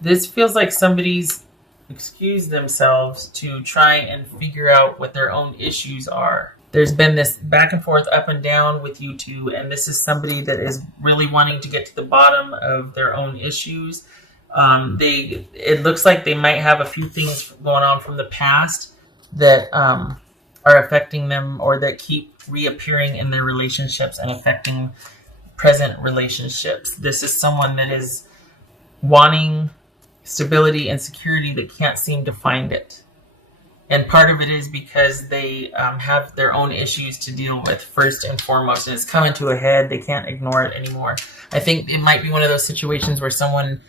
This feels like somebody's excused themselves to try and figure out what their own issues are. There's been this back and forth, up and down with you two, and this is somebody that is really wanting to get to the bottom of their own issues. It looks like they might have a few things going on from the past that are affecting them, or that keep reappearing in their relationships and affecting present relationships. This is someone that is wanting stability and security that can't seem to find it. And part of it is because they have their own issues to deal with first and foremost, and it's coming to a head. They can't ignore it anymore. I think it might be one of those situations where someone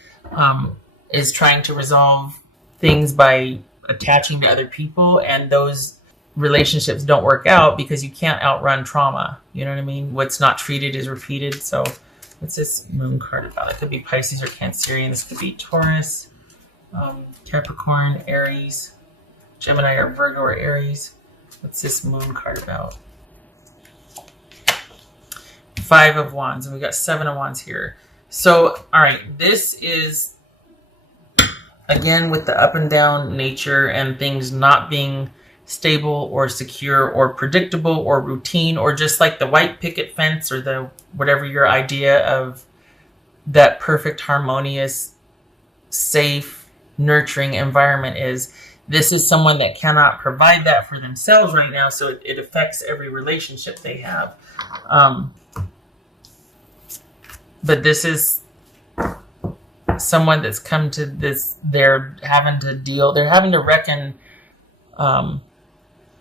is trying to resolve things by attaching to other people, and those relationships don't work out because you can't outrun trauma. You know what I mean? What's not treated is repeated. So what's this moon card about? It could be Pisces or Cancerian. This could be Taurus, Capricorn, Aries, Gemini or Virgo or Aries. What's this moon card about? 5 of Wands, and we got 7 of Wands here. So, all right, this is, again, with the up and down nature and things not being stable or secure or predictable or routine, or just like the white picket fence, or the whatever your idea of that perfect, harmonious, safe, nurturing environment is. This is someone that cannot provide that for themselves right now, so it affects every relationship they have. But this is someone that's come to this, they're having to reckon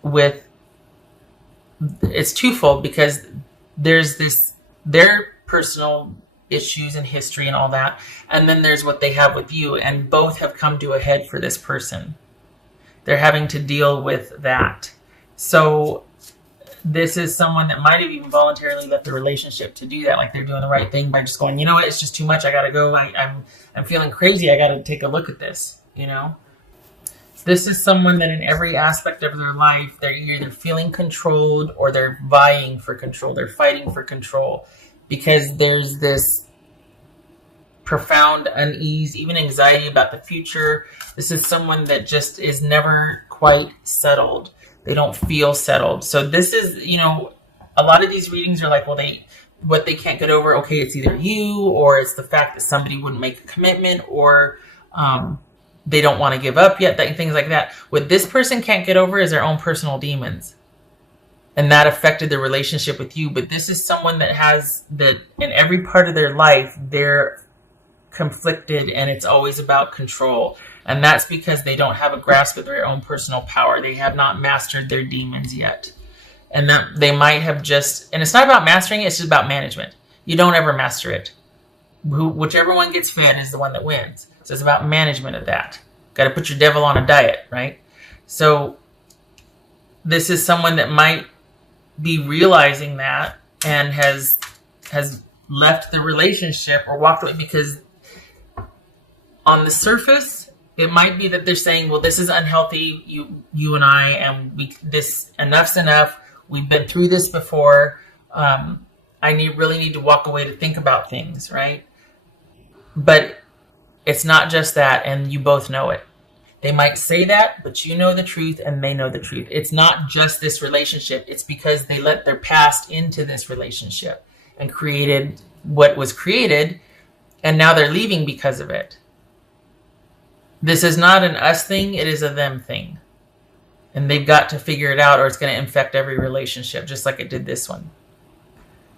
with, it's twofold, because there's their personal issues and history and all that, and then there's what they have with you, and both have come to a head for this person. They're having to deal with that. So this is someone that might have even voluntarily left the relationship to do that. Like they're doing the right thing by just going, you know what, it's just too much. I got to go. I'm feeling crazy. I got to take a look at this, you know? This is someone that in every aspect of their life, they're either feeling controlled or they're vying for control. They're fighting for control because there's this profound unease, even anxiety about the future. This is someone that just is never quite settled. They don't feel settled. So this is, you know, a lot of these readings are like, well, what they can't get over, okay, it's either you, or it's the fact that somebody wouldn't make a commitment, or they don't want to give up yet, things like that. What this person can't get over is their own personal demons. And that affected their relationship with you. But this is someone that has that in every part of their life, they're conflicted, and it's always about control. And that's because they don't have a grasp of their own personal power. They have not mastered their demons yet. And that they might have just, and it's not about mastering it, it's just about management. You don't ever master it. Whichever one gets fed is the one that wins. So it's about management of that. Got to put your devil on a diet, right? So this is someone that might be realizing that and has left the relationship or walked away, because on the surface, it might be that they're saying, well, this is unhealthy, you and I, and this enough's enough. We've been through this before. I really need to walk away to think about things, right? But it's not just that, and you both know it. They might say that, but you know the truth, and they know the truth. It's not just this relationship. It's because they let their past into this relationship and created what was created, and now they're leaving because of it. This is not an us thing, it is a them thing. And they've got to figure it out, or it's going to infect every relationship, just like it did this one.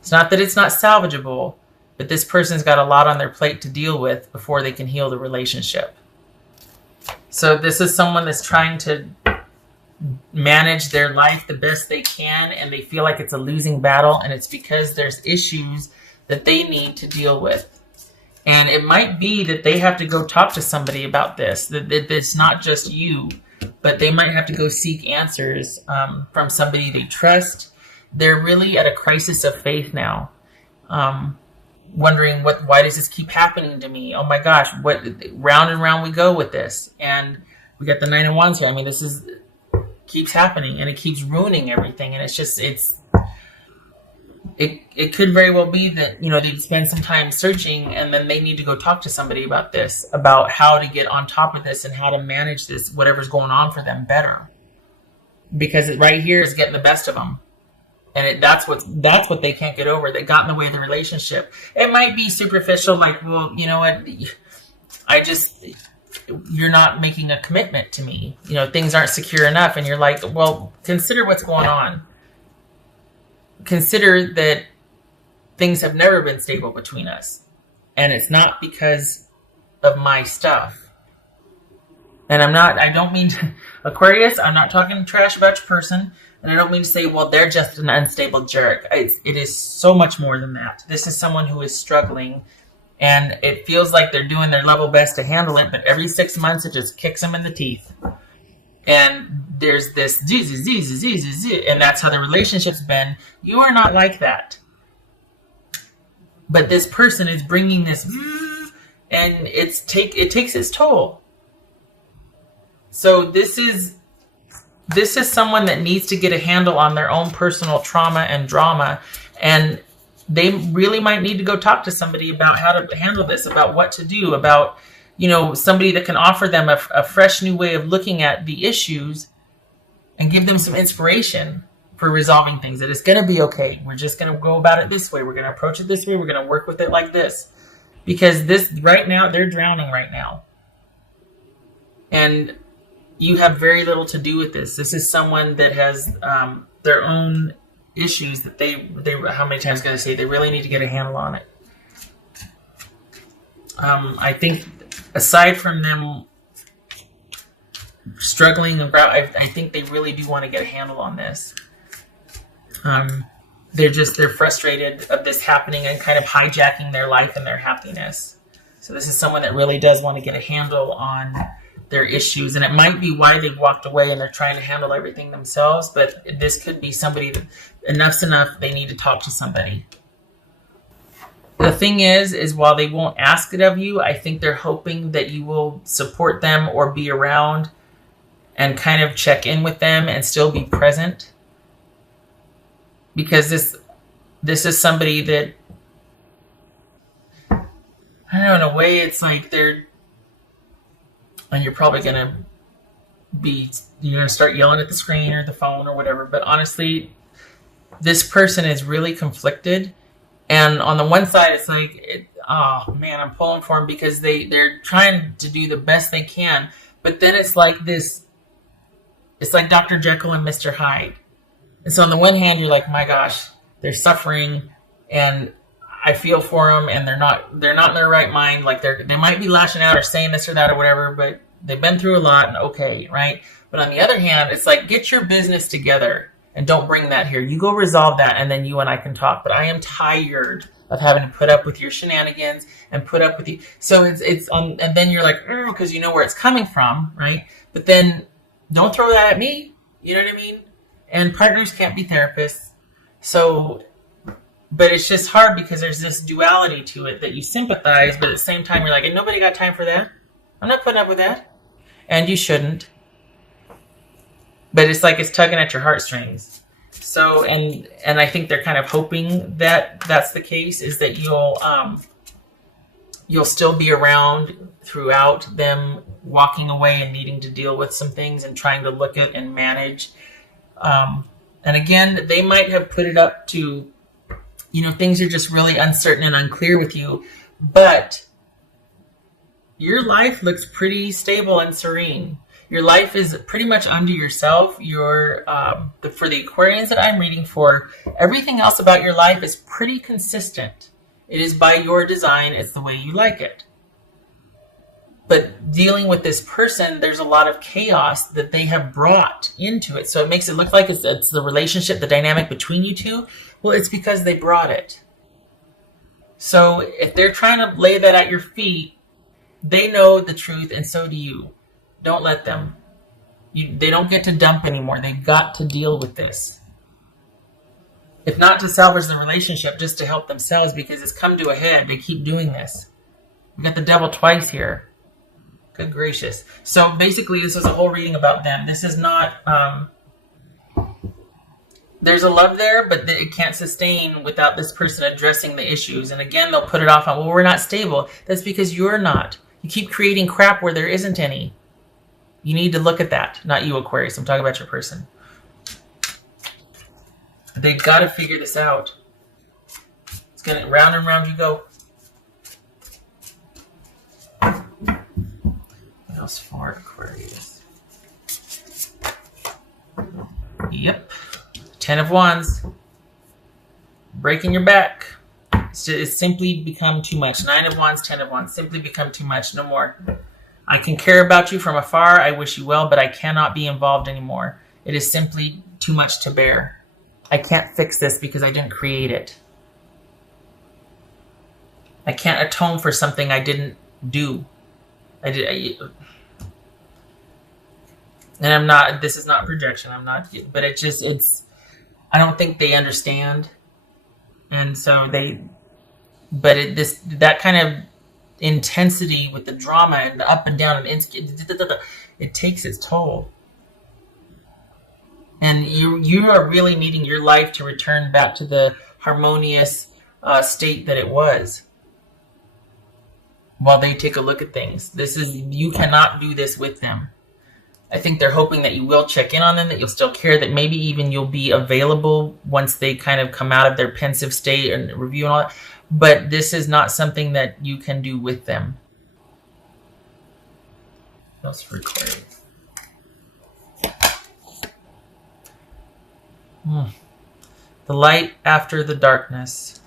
It's not that it's not salvageable, but this person's got a lot on their plate to deal with before they can heal the relationship. So this is someone that's trying to manage their life the best they can, and they feel like it's a losing battle, and it's because there's issues that they need to deal with. And it might be that they have to go talk to somebody about this, that it's not just you, but they might have to go seek answers from somebody they trust. They're really at a crisis of faith now, wondering why does this keep happening to me? Oh my gosh, what, round and round we go with this. And we got the 9 of Wands here. I mean, this keeps happening, and it keeps ruining everything. And it's it could very well be that, they'd spend some time searching and then they need to go talk to somebody about this, about how to get on top of this and how to manage this, whatever's going on for them better. Because it right here is getting the best of them. And that's what they can't get over. They got in the way of the relationship. It might be superficial, like, well, you know what? You're not making a commitment to me. Things aren't secure enough. And you're like, well, consider what's going on. Consider that things have never been stable between us. And it's not because of my stuff. And I don't mean to, Aquarius, I'm not talking trash about your person. And I don't mean to say, well, they're just an unstable jerk. It is so much more than that. This is someone who is struggling, and it feels like they're doing their level best to handle it, but every 6 months it just kicks them in the teeth. And there's this, and that's how the relationship's been. You are not like that. But this person is bringing this, and it takes its toll. So this is someone that needs to get a handle on their own personal trauma and drama, and they really might need to go talk to somebody about how to handle this, about what to do, about, somebody that can offer them a fresh new way of looking at the issues and give them some inspiration for resolving things. That it's going to be okay. We're just going to go about it this way. We're going to approach it this way. We're going to work with it like this. Because this right now, they're drowning right now. And you have very little to do with this. This is someone that has their own issues that they how many times can I say, they really need to get a handle on it. I think aside from them struggling, I think they really do want to get a handle on this. They're frustrated of this happening and kind of hijacking their life and their happiness. So this is someone that really does want to get a handle on their issues, and it might be why they walked away and they're trying to handle everything themselves, but this could be somebody that enough's enough, they need to talk to somebody. The thing is while they won't ask it of you, I think they're hoping that you will support them or be around and kind of check in with them and still be present, because this is somebody that, I don't know, in a way it's like and you're probably going to start yelling at the screen or the phone or whatever. But honestly, this person is really conflicted. And on the one side, it's like, oh man, I'm pulling for them because they're trying to do the best they can. But then it's like this, it's like Dr. Jekyll and Mr. Hyde. And so on the one hand, you're like, my gosh, they're suffering and I feel for them, and they're not in their right mind. Like they might be lashing out or saying this or that or whatever, but they've been through a lot, and okay, right? But on the other hand, it's like, get your business together and don't bring that here. You go resolve that, and then you and I can talk. But I am tired of having to put up with your shenanigans and put up with you. So it's on, and then you're like, because you know where it's coming from, right? But then don't throw that at me. You know what I mean? And partners can't be therapists, so. But it's just hard because there's this duality to it that you sympathize, but at the same time, you're like, and nobody got time for that. I'm not putting up with that. And you shouldn't. But it's like it's tugging at your heartstrings. So, and I think they're kind of hoping that that's the case, is that you'll still be around throughout them walking away and needing to deal with some things and trying to look at and manage. And again, they might have put it up to, things are just really uncertain and unclear with you, but your life looks pretty stable and serene. Your life is pretty much unto yourself. For the Aquarians that I'm reading for, everything else about your life is pretty consistent. It is by your design. It's the way you like it. But dealing with this person, there's a lot of chaos that they have brought into it. So it makes it look like it's the relationship, the dynamic between you two. Well, it's because they brought it. So if they're trying to lay that at your feet, they know the truth, and so do you. Don't let them. They don't get to dump anymore. They've got to deal with this. If not to salvage the relationship, just to help themselves, because it's come to a head. They keep doing this. We got the devil twice here. Good gracious. So basically, this was a whole reading about them. This is not there's a love there, but it can't sustain without this person addressing the issues. And again, they'll put it off on, well, we're not stable. That's because you're not. You keep creating crap where there isn't any. You need to look at that. Not you, Aquarius. I'm talking about your person. They've got to figure this out. It's going to round and round you go. What else for Aquarius? Yep. 10 of Wands. Breaking your back. It's simply become too much. 9 of Wands, 10 of Wands. Simply become too much. No more. I can care about you from afar. I wish you well, but I cannot be involved anymore. It is simply too much to bear. I can't fix this because I didn't create it. I can't atone for something I didn't do. And I'm not, this is not projection. I'm not, but I don't think they understand. And so that kind of intensity with the drama and the up and down and it takes its toll. And you are really needing your life to return back to the harmonious state that it was. While they take a look at things, you cannot do this with them. I think they're hoping that you will check in on them, that you'll still care, that maybe even you'll be available once they kind of come out of their pensive state and review and all that. But this is not something that you can do with them. That's recorded. The light after the darkness.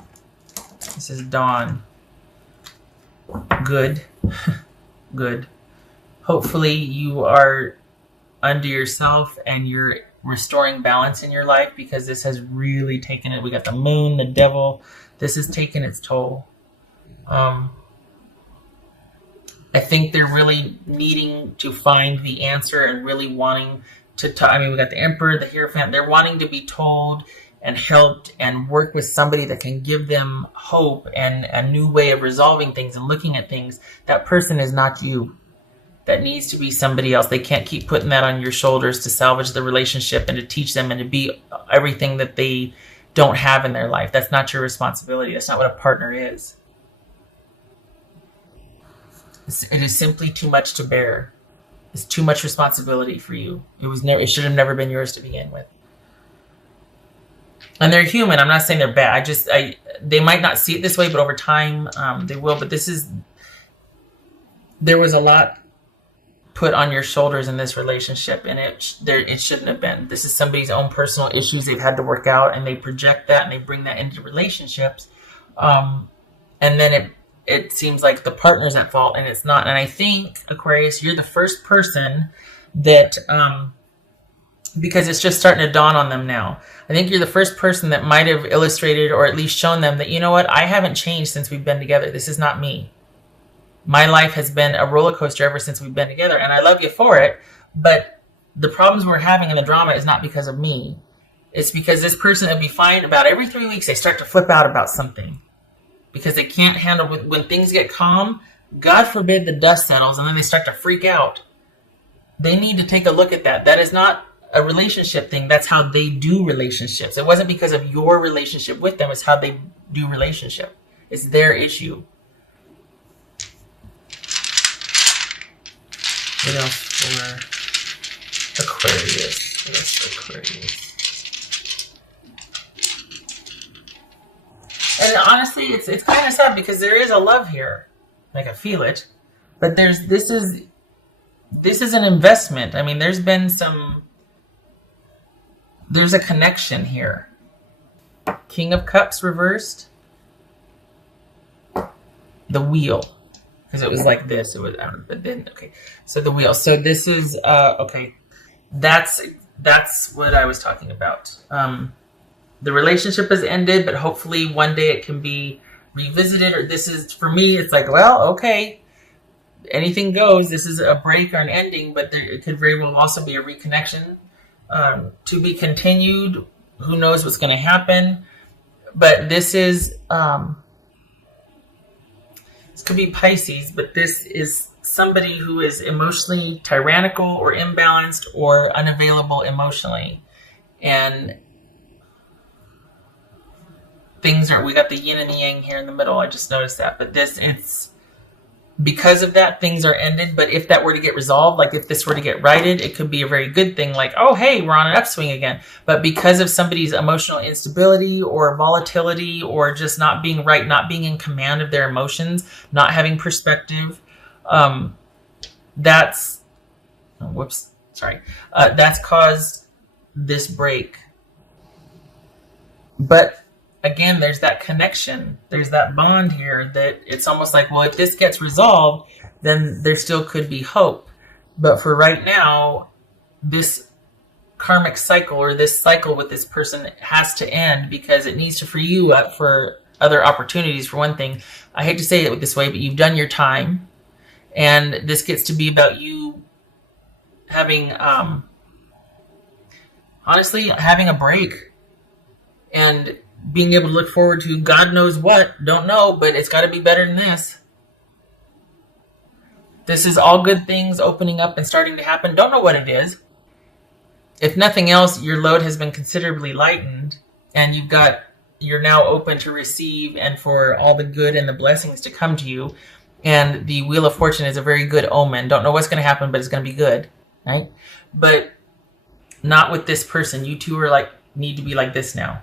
This is dawn. Good. Good. Hopefully you are under yourself and you're restoring balance in your life, because this has really taken it. We got the moon, the devil. This has taken its toll. I think they're really needing to find the answer and really wanting to talk. I mean, we got the Emperor, the Hierophant. They're wanting to be told and helped and work with somebody that can give them hope and a new way of resolving things and looking at things. That person is not you. That needs to be somebody else. They can't keep putting that on your shoulders to salvage the relationship and to teach them and to be everything that they don't have in their life. That's not your responsibility. That's not what a partner is. It is simply too much to bear. It's too much responsibility for you. It should have never been yours to begin with. And they're human. I'm not saying they're bad. They might not see it this way, but over time they will. But there was a lot put on your shoulders in this relationship, and it shouldn't have been. This is somebody's own personal issues they've had to work out, and they project that and they bring that into relationships. And then it seems like the partner's at fault, and it's not. And I think, Aquarius, you're the first person that, because it's just starting to dawn on them now. I think you're the first person that might have illustrated or at least shown them that, you know what, I haven't changed since we've been together. This is not me. My life has been a roller coaster ever since we've been together, and I love you for it. But the problems we're having in the drama is not because of me. It's because this person would be fine. About every 3 weeks, they start to flip out about something because they can't handle when things get calm. God forbid the dust settles, and then they start to freak out. They need to take a look at that. That is not a relationship thing. That's how they do relationships. It wasn't because of your relationship with them. It's how they do relationship. It's their issue. What else for Aquarius? What else for Aquarius? And honestly, it's kind of sad because there is a love here. Like, I feel it. But this is an investment. I mean, there's a connection here. King of Cups reversed. The Wheel. Because it was like this. It was, but then, okay. So the Wheel. So this is, okay. That's what I was talking about. The relationship has ended, but hopefully one day it can be revisited. Or this is, for me, it's like, well, okay. Anything goes. This is a break or an ending, but it could very well also be a reconnection. To be continued. Who knows what's going to happen? But this is, this could be Pisces, but this is somebody who is emotionally tyrannical or imbalanced or unavailable emotionally. And things are, we got the yin and the yang here in the middle. I just noticed that. But this, it's because of that, things are ended. But if that were to get resolved, like if this were to get righted, it could be a very good thing. Like, oh, hey, we're on an upswing again. But because of somebody's emotional instability or volatility or just not being right, not being in command of their emotions, not having perspective, that's, oh, whoops, sorry. That's caused this break. But again, there's that connection. There's that bond here that it's almost like, well, if this gets resolved, then there still could be hope. But for right now, this karmic cycle or this cycle with this person has to end because it needs to free you up for other opportunities. For one thing, I hate to say it this way, but you've done your time. And this gets to be about you having, honestly, having a break. And being able to look forward to God knows what. Don't know, but it's got to be better than this. This is all good things opening up and starting to happen. Don't know what it is. If nothing else, your load has been considerably lightened, and you're now open to receive and for all the good and the blessings to come to you. And the Wheel of Fortune is a very good omen. Don't know what's going to happen, but it's going to be good, right? But not with this person. You two are like, need to be like this now.